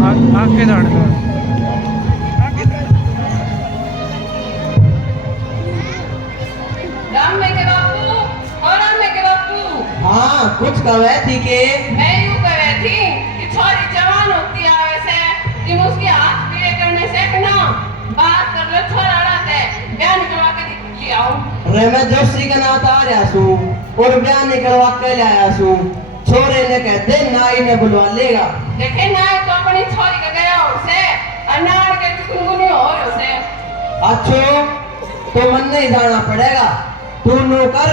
आगे जाने दो। हाँ कुछ कहे थी के मैं यूं कह रही थी कि छोरी जवान होती है वैसे कि उसके हाथ पीले करने से ना बात कर लो छोरा रहते बयान करवा के दिख आओ। अरे मैं जोशी का नाता आ रहा सू और बयान निकलवा के ले आया सू। छोरे ने कहते नाई ने बुलवा लेगा। देखे नाई तो अपनी छोरी का गया उसे अनार के चुनगुनी हो उसे। अच्छो तो मन नहीं जाना पड़ेगा। तू नौकर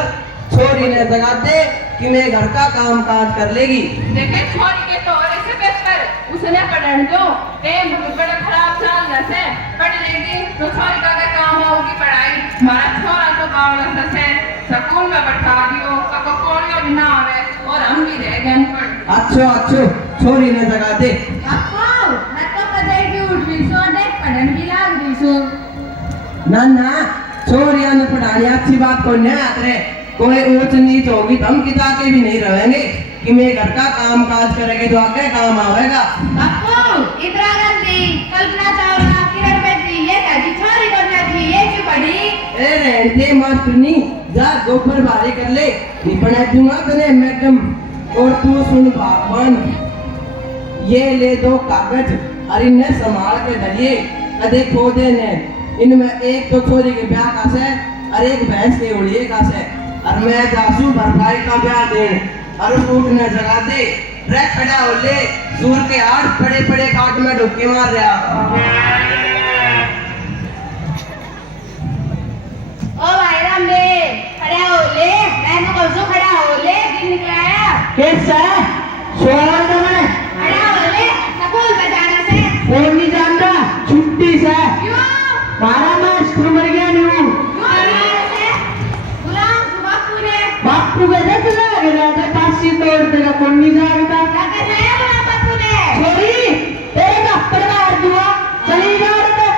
छोरी ने जगा दे कि मैं घर का काम काज कर लेगी। देखे छोरी के तो और ऐसे पेपर उसने पढ़न दो टेम बड़ा खराब चाल जैसे पढ़ लेगी तो छोरी का काम होगी पढ़ाई। हमारा छोरा तो बावला से स्कूल में बैठा दियो कब कोलियो भी ना आवे और हम भी रह गए पर। अच्छो अच्छो छोरी ने जगा दे। अप्पा मैं तो पता है कि उठ रही सो देख पढ़न भी लाग रही सो। ना ना छोरिया ने पढ़ानी अच्छी बात को नहीं आते। कोई ऊंच नीच होगी तो हम किता के भी नहीं रहेंगे कि मैं घर का काम काज करेगी तो आगे काम आवेगा। अप्पा इंदिरा गांधी कल्पना चावला किरण बेदी ये कहती छोरी करना थी ये क्यों पढ़ी। ए रहते मास्टरनी जा दोपहर बारी कर ले निपटा दूंगा तने मैडम। और तू सुन भगवान ये ले दो कागज और इन्हें संभाल के धरिए कदे खो देने। इनमें एक तो छोरी के ब्याह का से और एक भैंस के उड़िए का से और मैं जासू भरपाई का ब्याह दे और सूट ने जगा दे रे खड़ा हो ले सूर के आठ बड़े बड़े काट में ढुक्के मार रहा। ओ भाई रामदेव खड़ा हो ले मैं तो कसो खड़ा हो ले दिन निकला कैसा सोना दमने खड़ा हो ले स्कूल में जाने से कौन नहीं जानता छुट्टी से क्यों बारह मास तू मर गया नहीं हूँ बापू के देख लगे रहते पासी तोड़ देगा कौन नहीं जानता छोरी तेरे का परिवार दुआ चली जा रहे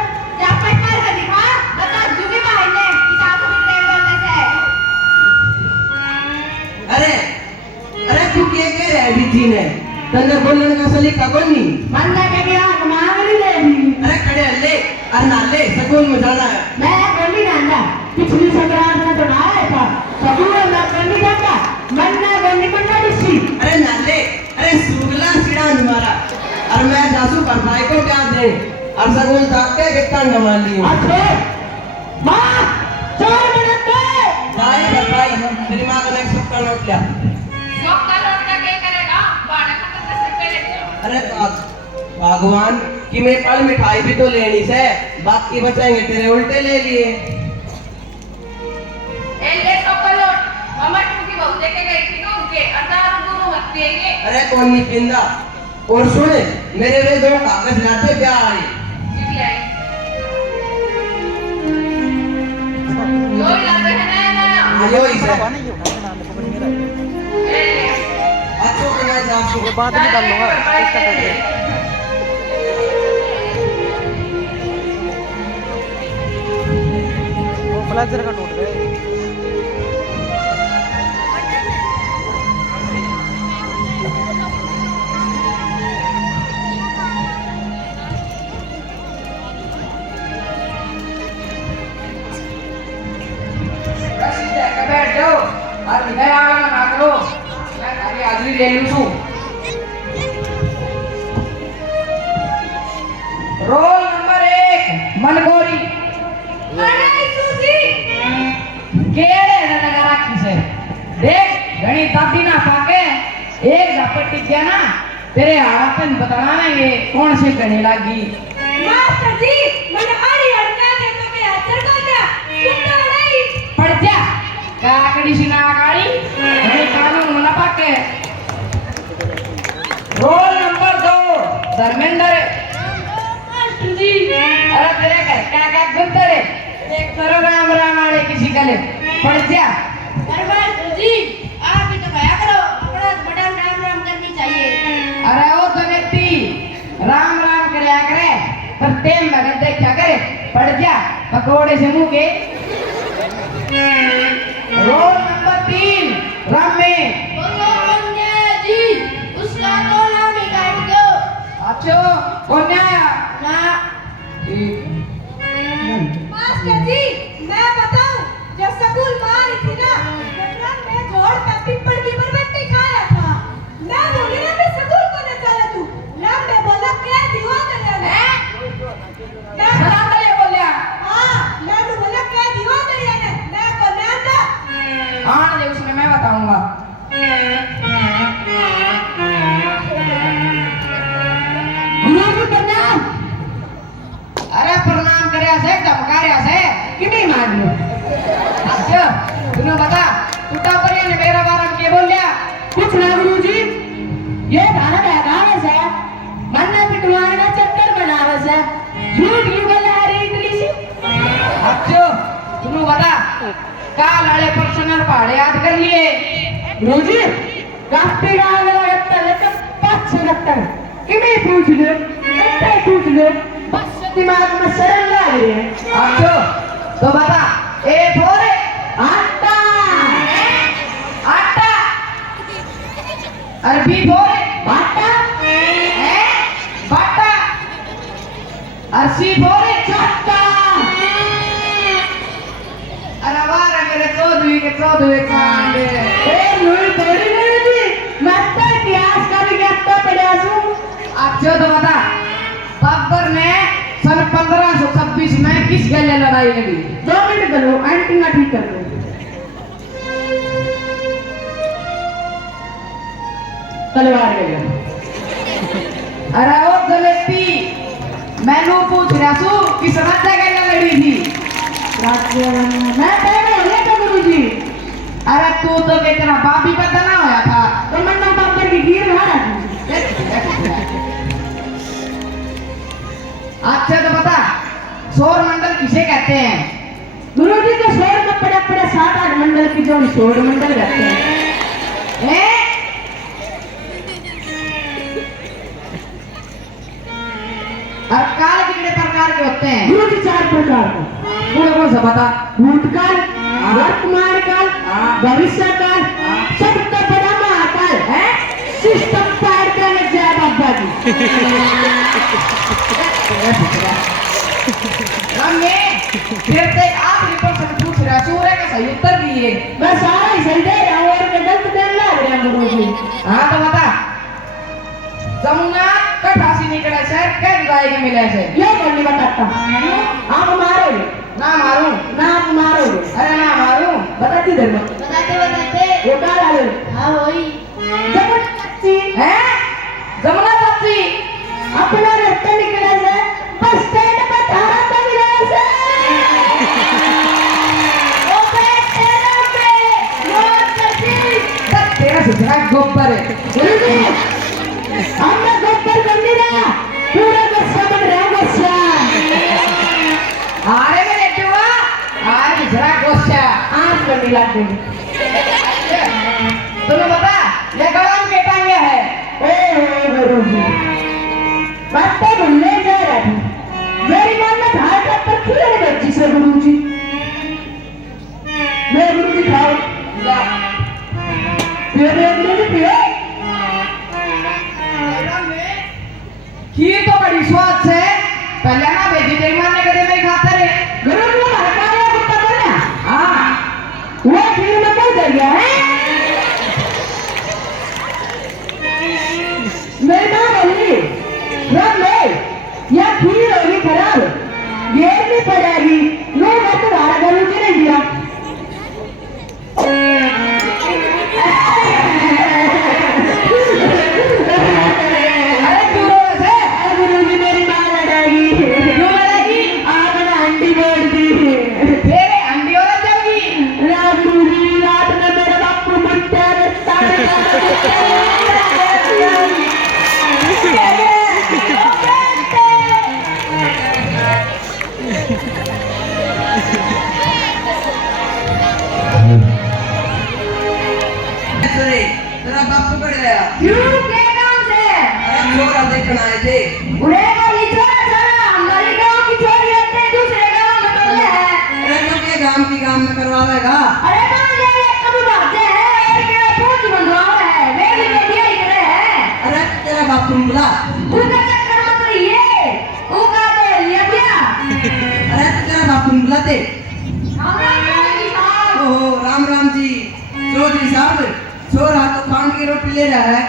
अरे अरे तू क्या कह रहा है बीजी ने तन्ने बोलने का सलीका कौन नहीं मंदा के गया मांग नहीं ले अरे खड़े ले अरे ना ले स्कूल में जाना है। मैं बोली ना पिछली संक्रांत में तो ना आया था स्कूल में बोली जाता मन्ना बोली मन्ना दिसी अरे ना ले अरे सुगला सीधा हमारा और मैं जासू पर भाई को क्या दे और स्कूल तक के कितना कमा ली अच्छे मां 4 मिनट में भाई मेरी मां को एक सुक्का नोट लिया। सुक्का नोट का क्या करेगा बाड़ा का 10 रुपए लेते। अरे भगवान कि मैं कल मिठाई भी तो लेनी से बाकी बचाएंगे तेरे उल्टे ले लिए। ए ले सुक्का नोट मम्मा की बहुत देखे गई थी तो उनके 18 गुरु मत पिएंगे। अरे कौन नहीं पिंदा और सुन मेरे लिए 2 कागज लाते ब्याह आई भी आई जो लाते हैं नया आयो इसे ले अच्छो के मैं जासू ये बात निकाल लूंगा इसका करके। वो ब्लेजर का टूट गया। बैठ जाओ और इधर आना ना करो मैं अभी हाजिरी ले लूं। रोल नंबर 1 मनगोरी अरे सूजी केड़े न लगा राखी से देख घणी दादी ना पाके एक झपटी क्या ना तेरे हाड़पन बताना ना ये कौन सी घणी लागी। मास्टर जी मैंने हरी हड़का के तो के हचर को जा सुनना नहीं पड़ जा काकड़ी सिना गाड़ी घणी कानून न पाके। रोल नंबर 2 धर्मेंद्र मास्टर जी अरे तेरे घर क्या गुंतर है एक करो राम राम आड़े किसी का ले पड़ जा। अरे मास्टर जी आप ही तो कहा करो अपना बड़ा राम राम करनी चाहिए। अरे वो तो व्यक्ति राम राम करे करे पर तेम भगत देखा करे पड़ जा पकोड़े से मुंह के। रोल नंबर 3 रमे बोलो पंडित जी उसका तो नाम ही काट दो। अच्छा बच्चों कौन आया ना मास्टर जी मैं बताऊं जब स्कूल में आ रही थी ना जब मैं जोड़ पे पिपड़ की बरबट्टी खाया था मैं बोली ना मैं स्कूल को न चला तू राम ने बोला क्या दीवा कर ले मैं सलाम करे बोलिया हां मैं तो बोला क्या दीवा कर ले मैं को ना था हाँ दे उसमें मैं बताऊंगा गुरुजी प्रणाम। अरे प्रणाम करे से धमकाया से कि नहीं मान लो अच्छा तूने बता टूटा पर ने मेरा बारे में क्या बोल लिया कुछ ना गुरुजी ये भारत है से मन्ना पिटवाने का चक्कर बनावे से झूठ क्यों बोला रही इतनी सी अच्छा तूने बता का लाले पर्सनल पहाड़े याद कर लिए गुरुजी काफी गाँव लगता है तो पाँच से लगता है कि नहीं पूछ ले इतना ही पूछ ले बस दिमाग में शर्म ला रही है अच्छा तो बता ए थोड़े आटा आटा अरबी थोड़े बाटा बाटा अरसी थोड़े चट्टा अरे वाह मेरे चौधरी कांडे ए नूर थोड़ी गुरुजी मैं तो इतिहास का भी ज्ञाता पढ़ा हूँ अच्छा तो बता बाबर ने सन 1526 में किस गले लड़ाई लड़ी 2 मिनट करो एंटीना ठीक कर दो तलवार गया अरे ओ गलती मैनू पूछ रहा सू किस राजा गले लड़ी थी मैं पहले होने तो गुरुजी अरे तू तो तेरा बाप ही पता ना होया था तो मन्ना बाबर की गिर मारा अच्छा तो बता सौर मंडल किसे कहते हैं गुरुजी तो शोर में पड़े पड़े 7-8 मंडल की जो शोर मंडल रहते हैं हैं? और काल कितने प्रकार के होते हैं गुरुजी 4 प्रकार का कौन कौन सा बता भूतकाल वर्तमान काल हाँ। भविष्य काल हाँ। सबका बड़ा महाकाल है सिस्टम पार करने जय बाबा जी हमने फिर से आखिरी प्रश्न पूछ रहा सूर्य का सही उत्तर दिए मैं सारा ही सही दे रहा हूँ और मैं गलत देने लग रहा हूँ गुरुजी हाँ तो बता जमुना कठासी निकले से कह गाय के मिले से ये कौन नहीं बताता आप मारोगे ना मारूं ना आप मारोगे अरे ना मारूं बताती देर में बताते वो कहाँ डाले हां वही जब कच्ची हैं जमुना चाची अपना रास्ता निकला से बस स्टैंड पर धारा तो मिला से ओ तेरा पे मोर कच्ची तेरा सुधरा गोबर है गुरुजी हमने गोबर कर दिया पूरा गुस्सा बन रहा है गुस्सा आरे में लेटे हुआ आज सुधरा गोश्या आँख करने लग गई तुम्हें बता ये गलम के टांगे है ए गुरुजी बातें भूलने जा रहा थी मेरी मन में भाई का पर खिले बच्ची से गुरुजी मेरे गुरुजी खाओ पियो गुरुजी पियो खीर तो बड़ी स्वाद से पहले ना वेजिटेरियन ने कदे नहीं खाता रे गुरुजी ने हटाया कुत्ता बना हाँ वो खीर में क्या कर गया है मेरी माँ बोली राम यह खीर होगी खराब घेर भी पड़ेगी नो मैं तुम्हारा गुरुजी ने दिया अरे क्यों रो ऐसे गुरुजी मेरी माँ लड़ाई क्यों लड़ेगी आपने अंडी बोल दी तेरे अंडी और जाएगी राम गुरुजी रात में मेरे बापू मुट्ठे रस्ता तेरा बापू कड़ गया क्यों के काम से अरे छोरा देखना आए थे बुढ़े को निचोड़ा सारा हमारे गांव की छोरी अपने दूसरे गांव में बदले है अरे तो के गांव में करवावेगा अरे मान ले ये कब भागते हैं और क्या पूछ बंधुआ है वे भी तो दिया ही करे हैं अरे तेरा बापू बुला उनका चक्कर बुलाते? ओहो राम राम जी। चौधरी साहब छोरा तो खान की रोटी ले रहा है।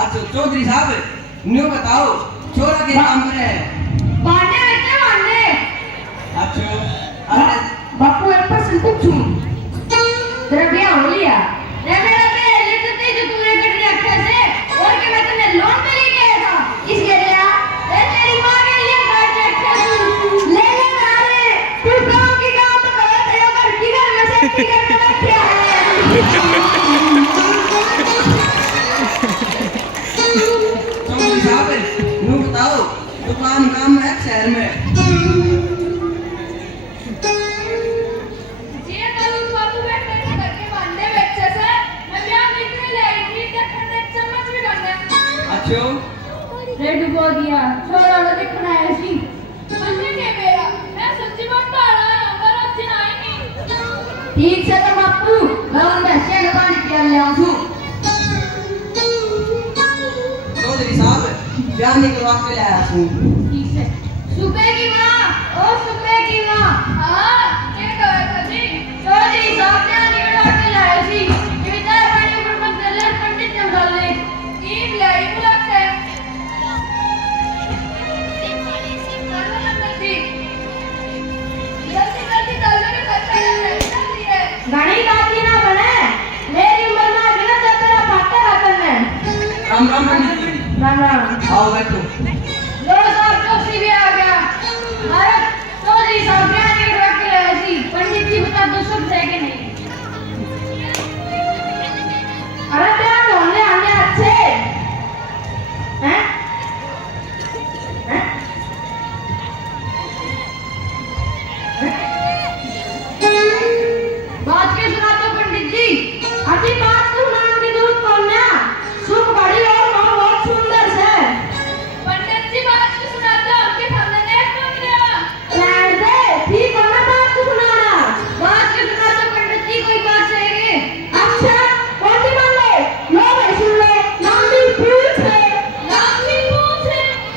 अच्छा चौधरी साहब न्यू बताओ छोरा के काम करे है। अच्छा अरे बापू एक परसेंट पूछूं तेरा ब्याह हो लिया रे मेरा पहले तो तेज तूने कटने अक्खा से और के मैं तूने लोन पे लेके आया था इसके लिए रे तेरी मां के लिए काटने अक्खा ले ले नारे तू गांव की गांव तो कहे थे अगर की घर में से की घर में बैठे चौधरी साहब न्यू बताओ दुकान काम है शहर में। अच्छा रेड बो दिया छोरा वाला देखना है सी ठीक से तो बापू मैं उनका शेर पानी पिया ले आऊं चौधरी साहब ब्याह निकलवा के लाया हूं। ठीक से सुबह की मां ओ सुबह की मां चौधरी साहब ने निकलवा के लाया सी कि विचार पानी ऊपर मत दलर पंडित ने डाले घणी बाती ना बने मेरी उम्र में बिना तेरा फाटा खातन है। राम राम पंडित जी। राम राम आओ बैठो। लो साहब जोशी भी आ गया अरे चौधरी साहब ने आके रख के लाया सी पंडित जी बता दो सब है कि नहीं। अरे तेरा ढोलने आने अच्छे हैं हैं बात के सुना तो पंडित जी अभी बात तो नाम की दूध कौन सुख बड़ी और मां बहुत सुंदर से पंडित जी बात को सुनाते आपके सामने देख तो गया लैंड दे ठीक है मैं बात को सुनाना बात के सुना तो पंडित जी कोई बात चाहिए। अच्छा कौन सी मान ले लो भाई सुन ले लंबी पूंछ है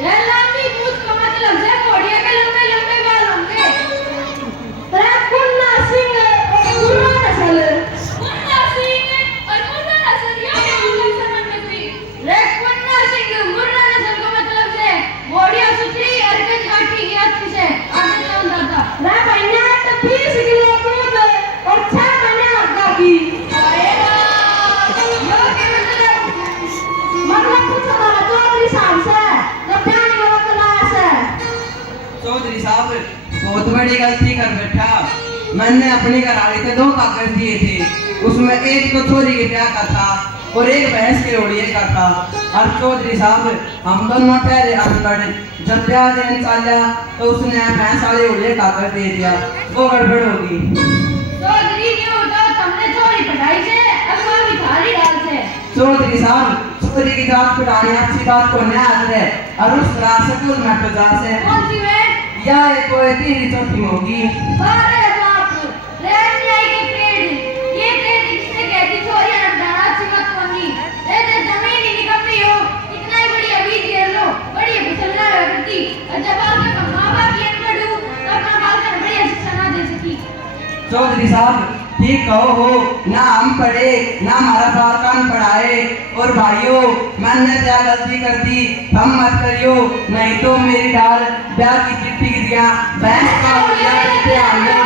ये लंबी पूंछ का मतलब है घोड़िया के लंबे लंबे बाल होंगे तेरा कुन्ना सिंह और मुर्रा नस्ल रे कुन्ना सिंह मुर्रा नस्ल का मतलब है घोड़िया सुथरी हरकत काटी की अच्छी से आगे चल जाता रे भैया तो 20 किलो दूध और 6 महीने हफ्ता की यो के मतलब कुछ ना चौधरी साहब से जब प्यानी को लाया से चौधरी साहब बहुत बड़ी गलती कर बैठा। मैंने अपनी घरवाली से 2 कागज दिए थे उसमें एक तो छोरी के ब्याह का था और एक भैंस के ओढ़िए का था। और चौधरी साहब हम दोनों ठहरे अनपढ़ जब ब्याह देने चला तो उसने भैंस वाले ओढ़िए कागज दे दिया वो गड़बड़ होगी। चौधरी क्यों तो तुमने चोरी पढ़ाई से अगवा भिखारी डाल से चौधरी साहब चोरी की जांच पिटानी अच्छी बात को नहीं आते है और उस तरह से कुल में तो जा से कौन सी वे या एक कोई तीसरी चौथी होगी। अरे बाप रे न्याय के पेड़ ये पेड़ किसने कहती चोरी हटाना अच्छी बात होगी रे ते जमीन ही निकम्मी हो इतना ही बड़ी अभी घेर लो बड़ी फिसलना करती जब आपके मां बाप ये पढ़ू तब मैं बाल कर बड़ी शिक्षा ना दे सकी। चौधरी साहब ठीक कहो हो ना हम पढ़े ना हमारा बाल कान पढ़ाए और भाइयों मैंने क्या गलती कर दी हम मत करियो नहीं तो मेरी डाल ब्याह की चिट्ठी गिर गया भैंस का उड़िया कितने आने